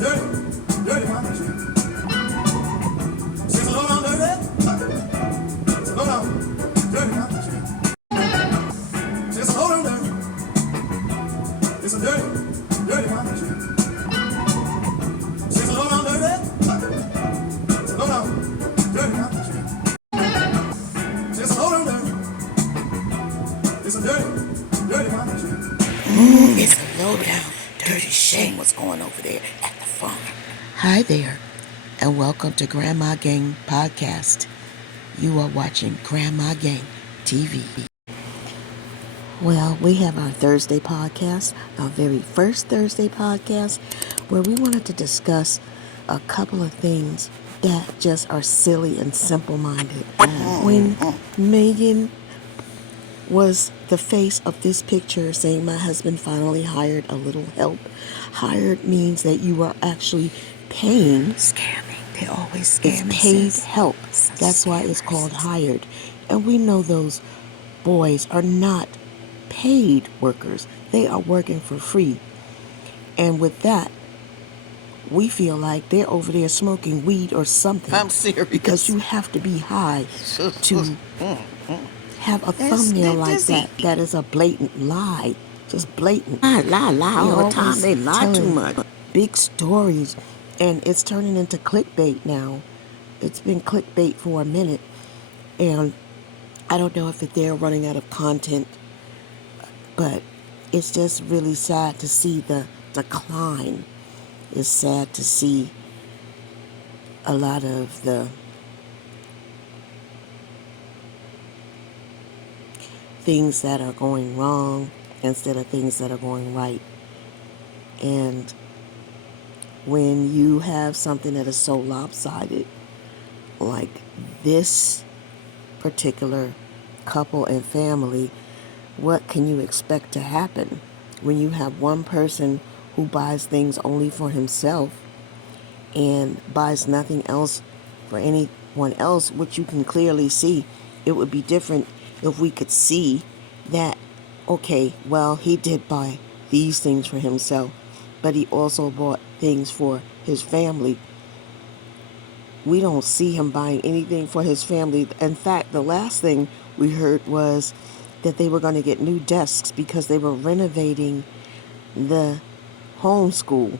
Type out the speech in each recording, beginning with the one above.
a dirty mama. She's a low down dirty. It's a low down dirty mama. She's a low down dirty. It's a dirty mama. She's a low down dirty. It's a low down dirty mama. She's a low down dirty. It's a dirty mama. It's a low down dirty shame what's going over there at the farm. Hi there, and welcome to Grandma Gang Podcast. You are watching Grandma Gang TV. Well, we have our Thursday podcast, our very first Thursday podcast, where we wanted to discuss a couple of things that just are silly and simple-minded. When Megan was the face of this picture saying my husband finally hired a little help. Hired means that you are actually paying. Scamming. They're always scamming. It's paid help. That's why it's called hired. And we know those boys are not paid workers. They are working for free. And with that, we feel like they're over there smoking weed or something. I'm serious. Because you have to be high to have a thumbnail like that is a blatant lie. Just blatant. Lie all the time. They lie too much. Big stories. And it's turning into clickbait now. It's been clickbait for a minute. And I don't know if they're running out of content. But it's just really sad to see the decline. It's sad to see a lot of the things that are going wrong instead of things that are going right. And when you have something that is so lopsided, like this particular couple and family, what can you expect to happen when you have one person who buys things only for himself and buys nothing else for anyone else, which you can clearly see? It would be different if we could see that, okay, well, he did buy these things for himself, but he also bought things for his family. We don't see him buying anything for his family. In fact, the last thing we heard was that they were going to get new desks because they were renovating the homeschool.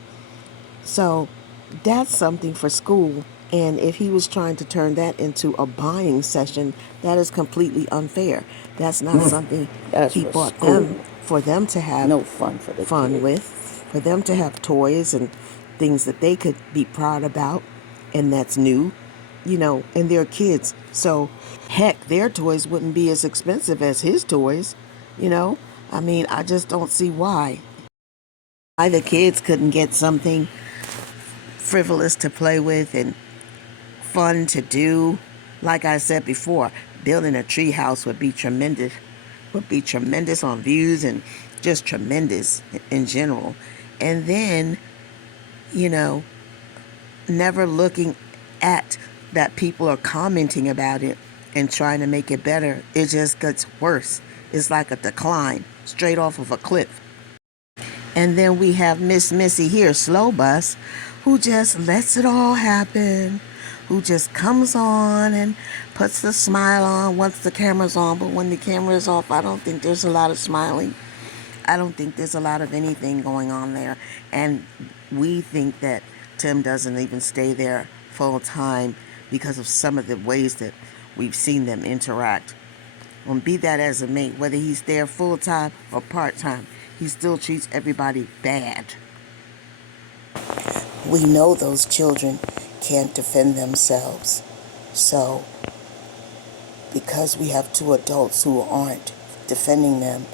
So that's something for school. And if he was trying to turn that into a buying session, that is completely unfair. That's not something he bought them for them to have no fun for the fun with, for them to have toys and things that they could be proud about, and that's new, and they're kids. So heck, their toys wouldn't be as expensive as his toys, I mean, I just don't see why the kids couldn't get something frivolous to play with and fun to do. Like I said before, building a tree house would be tremendous on views and just tremendous in general. And then, never looking at that people are commenting about it and trying to make it better. It just gets worse. It's like a decline straight off of a cliff. And then we have Miss Missy here, Slow Bus, who just lets it all happen, who just comes on and puts the smile on once the camera's on. But when the camera is off, I don't think there's a lot of smiling. I don't think there's a lot of anything going on there. And we think that Tim doesn't even stay there full time because of some of the ways that we've seen them interact. Well, be that as it may, whether he's there full time or part time, he still treats everybody bad. We know those children can't defend themselves. So, because we have two adults who aren't defending them,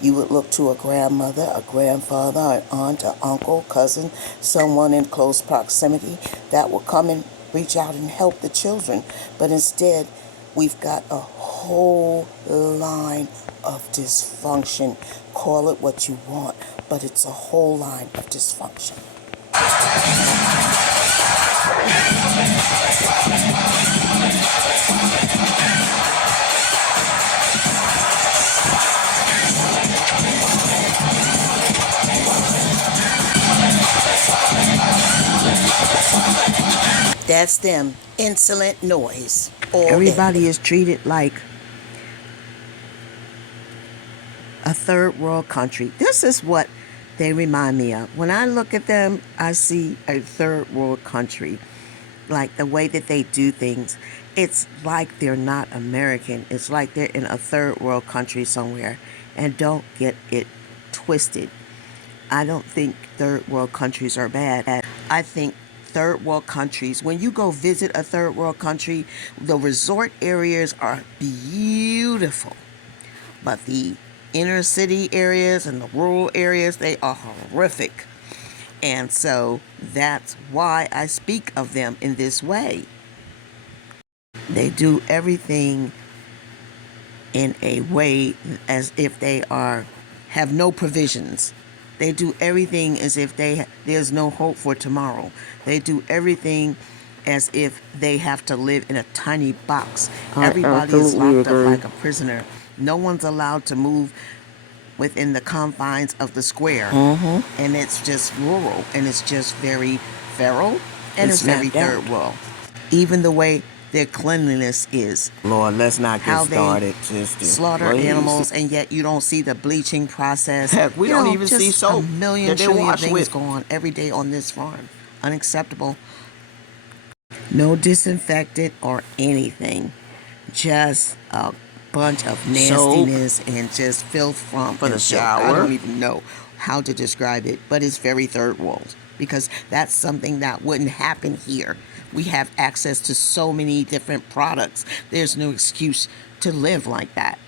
you would look to a grandmother, a grandfather, an aunt, an uncle, cousin, someone in close proximity that will come and reach out and help the children. But instead, we've got a whole line of dysfunction. Call it what you want, but it's a whole line of dysfunction. That's them. Insolent noise all Everybody day. is treated like a third world country. This is what they remind me of. When I look at them, I see a third world country. Like the way that they do things, it's like they're not American. It's like they're in a third world country somewhere. And don't get it twisted. I don't think third world countries are bad. I think third world countries, when you go visit a third world country, the resort areas are beautiful. But the inner city areas and the rural areas, they are horrific. And so that's why I speak of them in this way. They do everything in a way as if they have no provisions. They do everything as if there's no hope for tomorrow. They do everything as if they have to live in a tiny box. Everybody is locked up like a prisoner. No one's allowed to move within the confines of the square. And it's just rural, and it's just very feral, and it's very third world. Even the way their cleanliness is. Lord, let's not get How started, they sister. slaughter Please. animals, and yet you don't see the bleaching process. Heck, we don't even see just soap a million that they trillion wash things with. go on every day on this farm. Unacceptable. No disinfectant or anything. Just a bunch of nastiness and just filth from For the and filth. shower. I don't even know how to describe it, but it's very third world because that's something that wouldn't happen here. We have access to so many different products. There's no excuse to live like that.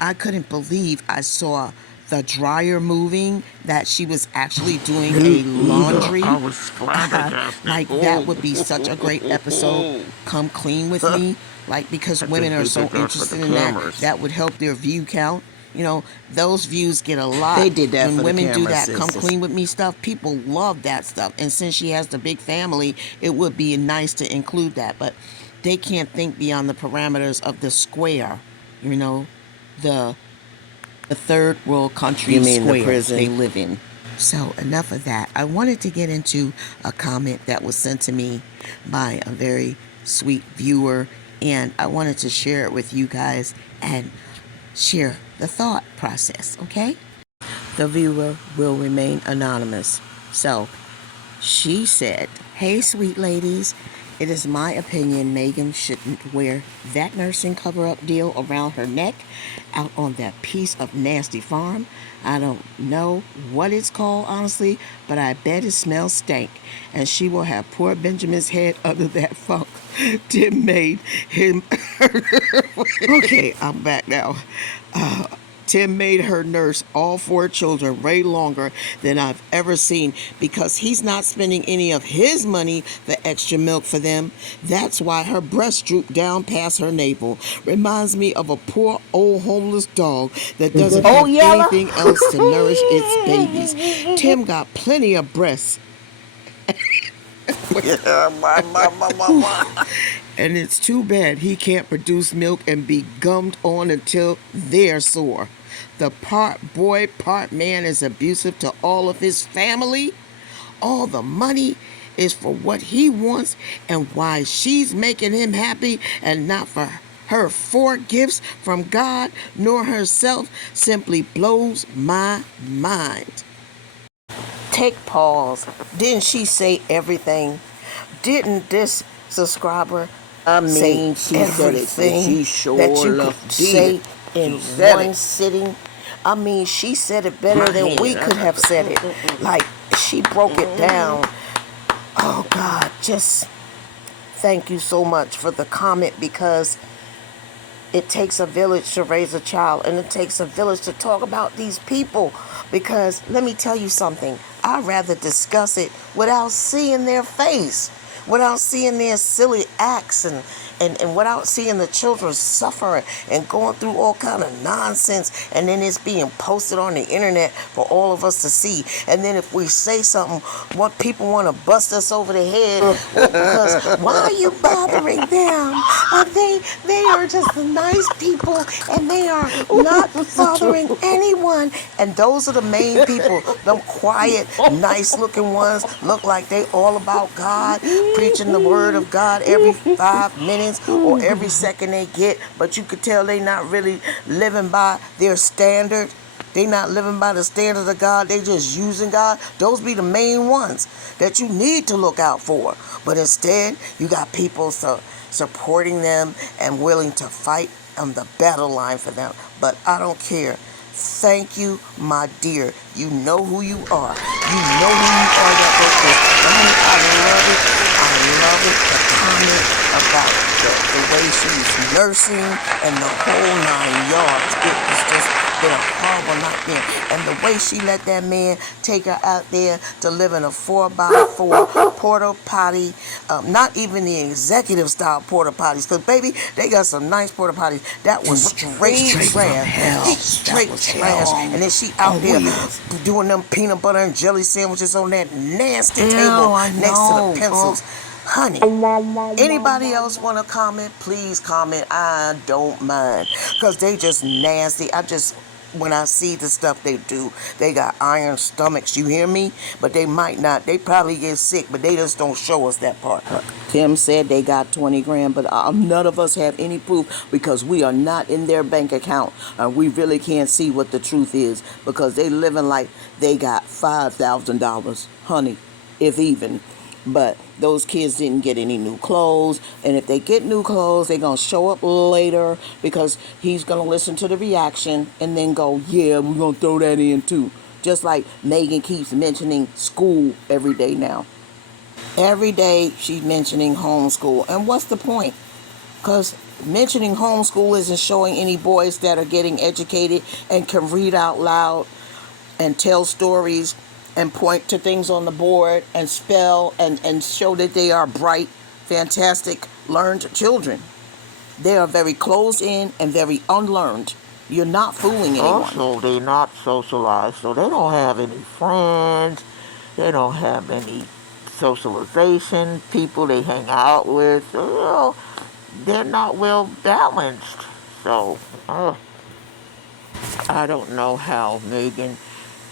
I couldn't believe I saw the dryer moving, that she was actually doing a laundry. I was flabbergasted. Like that would be such a great episode. Come clean with me. Like, because women are so interested in that, that would help their view count. You know, those views get a lot. They did that when for the women do camera, that come sisters. clean with me stuff. People love that stuff, and since she has the big family, it would be nice to include that. But they can't think beyond the parameters of the square. You know, the third world country You mean the square prison? they live in. So enough of that. I wanted to get into a comment that was sent to me by a very sweet viewer, and I wanted to share it with you guys and share the thought process, okay? The viewer will remain anonymous. So she said, "Hey, sweet ladies, it is my opinion Megan shouldn't wear that nursing cover-up deal around her neck out on that piece of nasty farm. I don't know what it's called, honestly, but I bet it smells stank. And she will have poor Benjamin's head under that funk. Tim made him..." Okay, I'm back now. Tim made her nurse all 4 children way longer than I've ever seen because he's not spending any of his money for extra milk for them. That's why her breasts droop down past her navel. Reminds me of a poor old homeless dog that doesn't have anything else to nourish its babies. Tim got plenty of breasts. And it's too bad he can't produce milk and be gummed on until they're sore. The part boy, part man is abusive to all of his family. All the money is for what he wants and why she's making him happy and not for her 4 gifts from God nor herself simply blows my mind. Take pause. Didn't she say everything? Didn't this subscriber say she everything said it. She sure that you enough could did say it. in She said one it. sitting? I mean, she said it better My than we hand. could have said it. Like, she broke it down. Oh, God, just thank you so much for the comment, because it takes a village to raise a child, and it takes a village to talk about these people. Because let me tell you something, I'd rather discuss it without seeing their face, without seeing their silly acts and and without seeing the children suffering and going through all kind of nonsense, and then it's being posted on the internet for all of us to see. And then if we say something, what people want to bust us over the head, well, because why are you bothering them? They are just nice people, and they are not bothering anyone. And those are the main people. Them quiet, nice looking ones look like they all about God, preaching the word of God every 5 minutes or every second they get. But you could tell they not really living by their standard. They not living by the standard of God. They just using God. Those be the main ones that you need to look out for. But instead, you got people supporting them and willing to fight on the battle line for them. But I don't care. Thank you, my dear. You know who you are. You know who you are that wrote this. I love it. I love it. The comment about the way she's nursing and the whole 9 yards. It was just been a horrible nightmare. And the way she let that man take her out there to live in a 4x4 porta potty, not even the executive style porta potties, because baby, they got some nice porta potties. That was straight trash. Straight trash. And then she out there doing them peanut butter and jelly sandwiches on that nasty table next to the pencils. Honey, anybody else want to comment? Please comment. I don't mind, because they just nasty. When I see the stuff they do, they got iron stomachs, you hear me? But they might not. They probably get sick, but they just don't show us that part. Tim said they got 20 grand, but none of us have any proof, because we are not in their bank account. We really can't see what the truth is, because they living like they got $5,000, honey, if even. But those kids didn't get any new clothes. And if they get new clothes, they're going to show up later, because he's going to listen to the reaction and then go, yeah, we're going to throw that in too. Just like Megan keeps mentioning school every day now. Every day she's mentioning homeschool. And what's the point? Because mentioning homeschool isn't showing any boys that are getting educated and can read out loud and tell stories and point to things on the board and spell and show that they are bright, fantastic, learned children. They are very closed in and very unlearned. You're not fooling anyone. Also, they're not socialized, so they don't have any friends. They don't have any socialization, people they hang out with. So, they're not well balanced. So, I don't know how Megan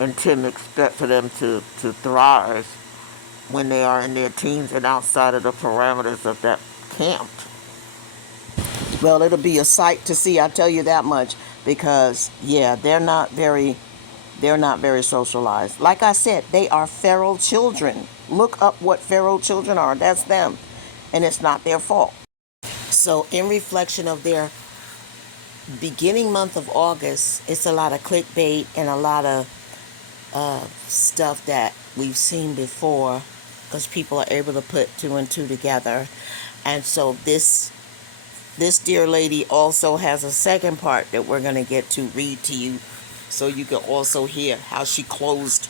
and Tim expect for them to thrive when they are in their teens and outside of the parameters of that camp. Well, it'll be a sight to see, I'll tell you that much, because yeah, they're not very socialized. Like I said, they are feral children. Look up what feral children are. That's them. And it's not their fault. So in reflection of their beginning month of August, it's a lot of clickbait and a lot of stuff that we've seen before, because people are able to put two and two together. And so this dear lady also has a second part that we're going to get to read to you, so you can also hear how she closed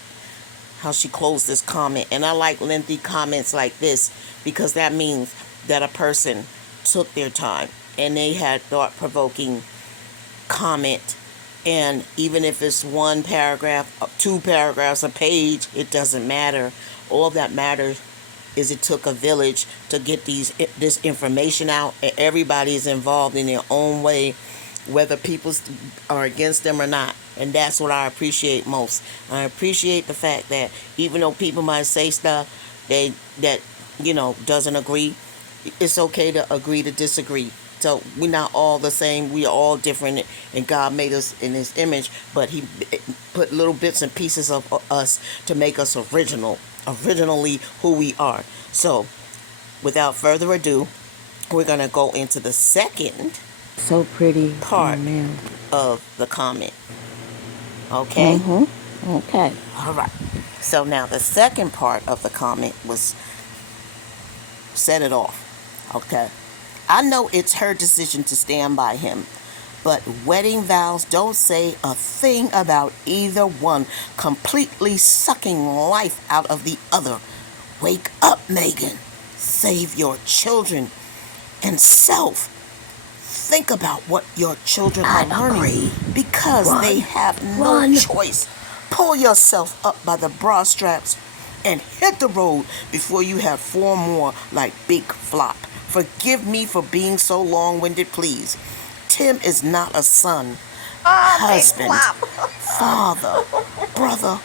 this comment. And I like lengthy comments like this, because that means that a person took their time and they had thought-provoking comment. And even if it's one paragraph, 2 paragraphs, a page, it doesn't matter. All that matters is it took a village to get this information out, and everybody is involved in their own way, whether people are against them or not. And that's what I appreciate most. I appreciate the fact that even though people might say stuff that doesn't agree, it's okay to agree to disagree. So we're not all the same. We are all different, and God made us in His image, but He put little bits and pieces of us to make us originally who we are. So without further ado, we're going to go into the second So pretty. part of the comment. Okay? Okay. All right. So now the second part of the comment was set it off. Okay? I know it's her decision to stand by him, but wedding vows don't say a thing about either one, completely sucking life out of the other. Wake up, Megan. Save your children and self. Think about what your children are learning because they have no choice. Pull yourself up by the bra straps and hit the road before you have four more like Big Flop. Forgive me for being so long-winded, please. Tim is not a son, husband, father, brother,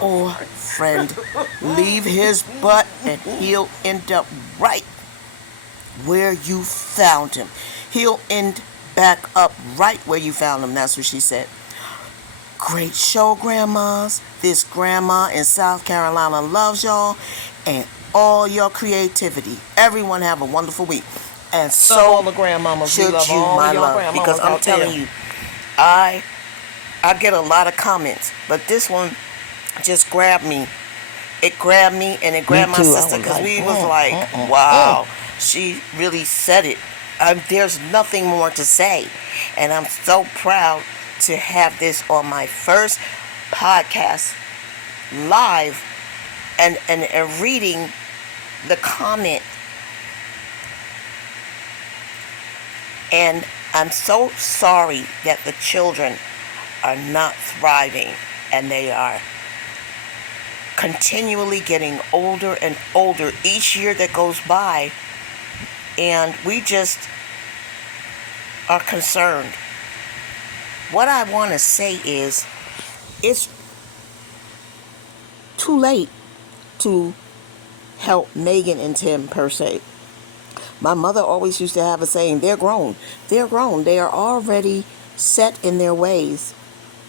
or friend. Leave his butt and he'll end up right where you found him. He'll end back up right where you found him. That's what she said. Great show, grandmas. This grandma in South Carolina loves y'all and all your creativity. Everyone have a wonderful week. And so all the grandmamas. should you, my love. Because I'm telling you, I get a lot of comments, but this one just grabbed me. It grabbed me and it grabbed my sister because we was like, wow, she really said it. There's nothing more to say. And I'm so proud to have this on my first podcast live and reading the comment. And I'm so sorry that the children are not thriving and they are continually getting older and older each year that goes by, and we just are concerned. What I want to say is it's too late to help Megan and Tim per se. My mother always used to have a saying, they're grown. They're grown. They are already set in their ways.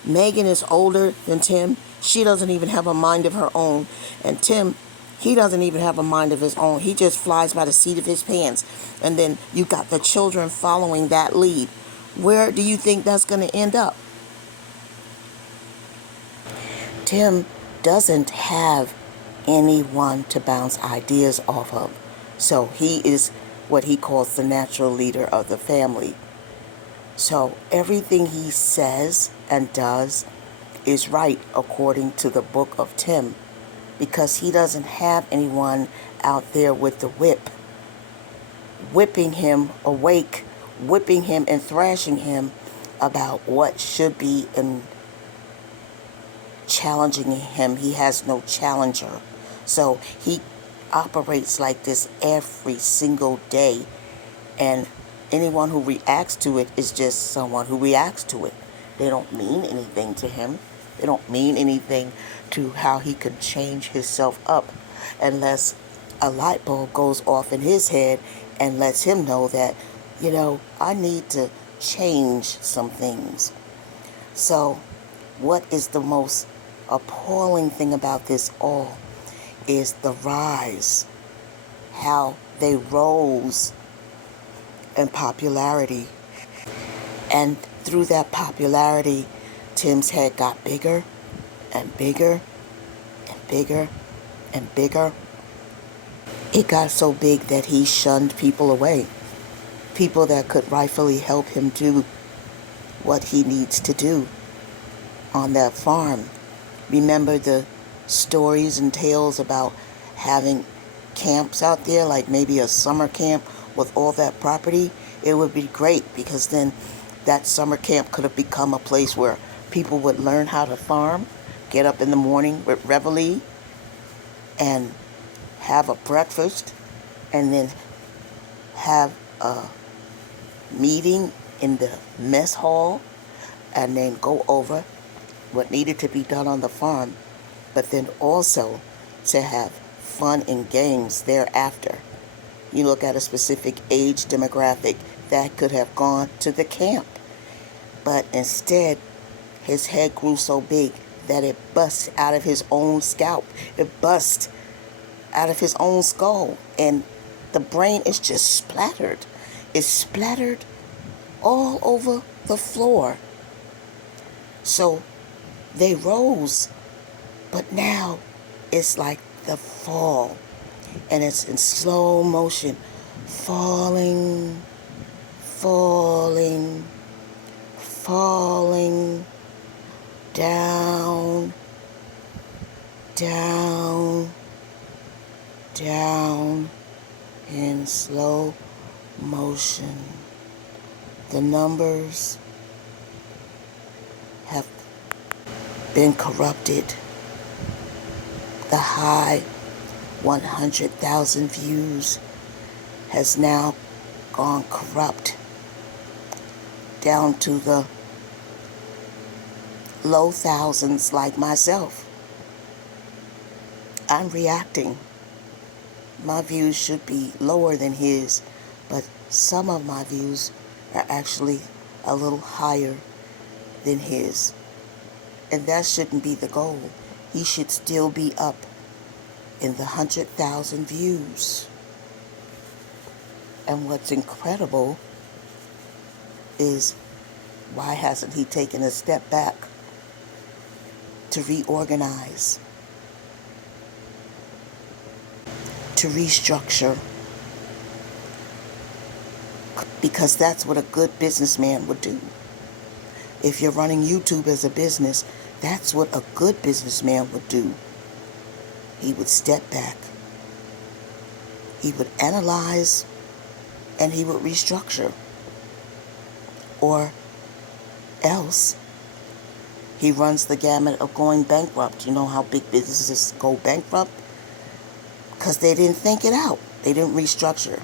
Megan is older than Tim. She doesn't even have a mind of her own. And Tim, he doesn't even have a mind of his own. He just flies by the seat of his pants. And then you got the children following that lead. Where do you think that's going to end up? Tim doesn't have anyone to bounce ideas off of. So he is what he calls the natural leader of the family. So everything he says and does is right according to the book of Tim, because he doesn't have anyone out there with the whip, whipping him awake, whipping him and thrashing him about what should be and challenging him. He has no challenger. So he operates like this every single day, and anyone who reacts to it is just someone who reacts to it. They don't mean anything to him. They don't mean anything to how he can change himself up unless a light bulb goes off in his head and lets him know that, I need to change some things. So what is the most appalling thing about this all is the rise, how they rose in popularity. And through that popularity, Tim's head got bigger and bigger and bigger and bigger. It got so big that he shunned people away. People that could rightfully help him do what he needs to do on that farm. Remember the stories and tales about having camps out there, like maybe a summer camp with all that property? It would be great, because then that summer camp could have become a place where people would learn how to farm, get up in the morning with reveille, and have a breakfast, and then have a meeting in the mess hall, and then go over what needed to be done on the farm, but then also to have fun and games thereafter. You look at a specific age demographic that could have gone to the camp, but instead his head grew so big that it bust out of his own scalp. It bust out of his own skull, and the brain is just splattered. It's splattered all over the floor. So they rose, but now it's like the fall, and it's in slow motion, falling, falling, falling, down, down, down, in slow motion. The numbers have been corrupted. The high 100,000 views has now gone corrupt down to the low thousands like myself. I'm reacting. My views should be lower than his, but some of my views are actually a little higher than his. And that shouldn't be the goal. He should still be up in the 100,000 views. And what's incredible is, why hasn't he taken a step back to reorganize, to restructure? Because that's what a good businessman would do. If you're running YouTube as a business, that's what a good businessman would do. He would step back. He would analyze and he would restructure. Or else he runs the gamut of going bankrupt. You know how big businesses go bankrupt? Because they didn't think it out. They didn't restructure.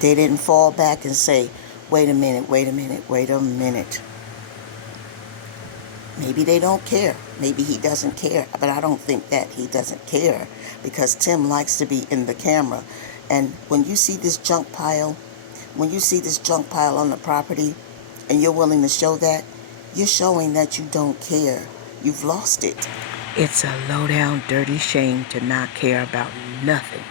They didn't fall back and say, wait a minute. Maybe they don't care. Maybe he doesn't care. But I don't think that he doesn't care, because Tim likes to be in the camera. And when you see this junk pile on the property and you're willing to show that, you're showing that you don't care. You've lost it. It's a low down dirty shame to not care about nothing.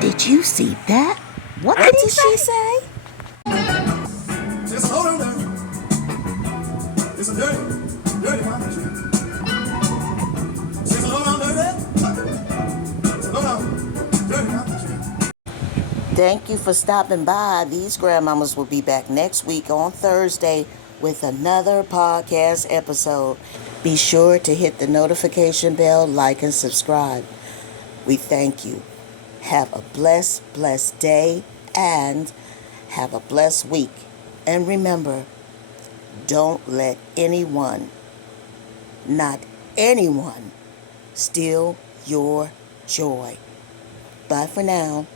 Did you see that? What did she say? Just hold on now. It's a dirty conversation. Just hold on, dirty. Hold on. Dirty conversation. Thank you for stopping by. These grandmamas will be back next week on Thursday with another podcast episode. Be sure to hit the notification bell, like, and subscribe. We thank you. Have a blessed day, and have a blessed week. And remember, don't let anyone, not anyone, steal your joy. Bye for now.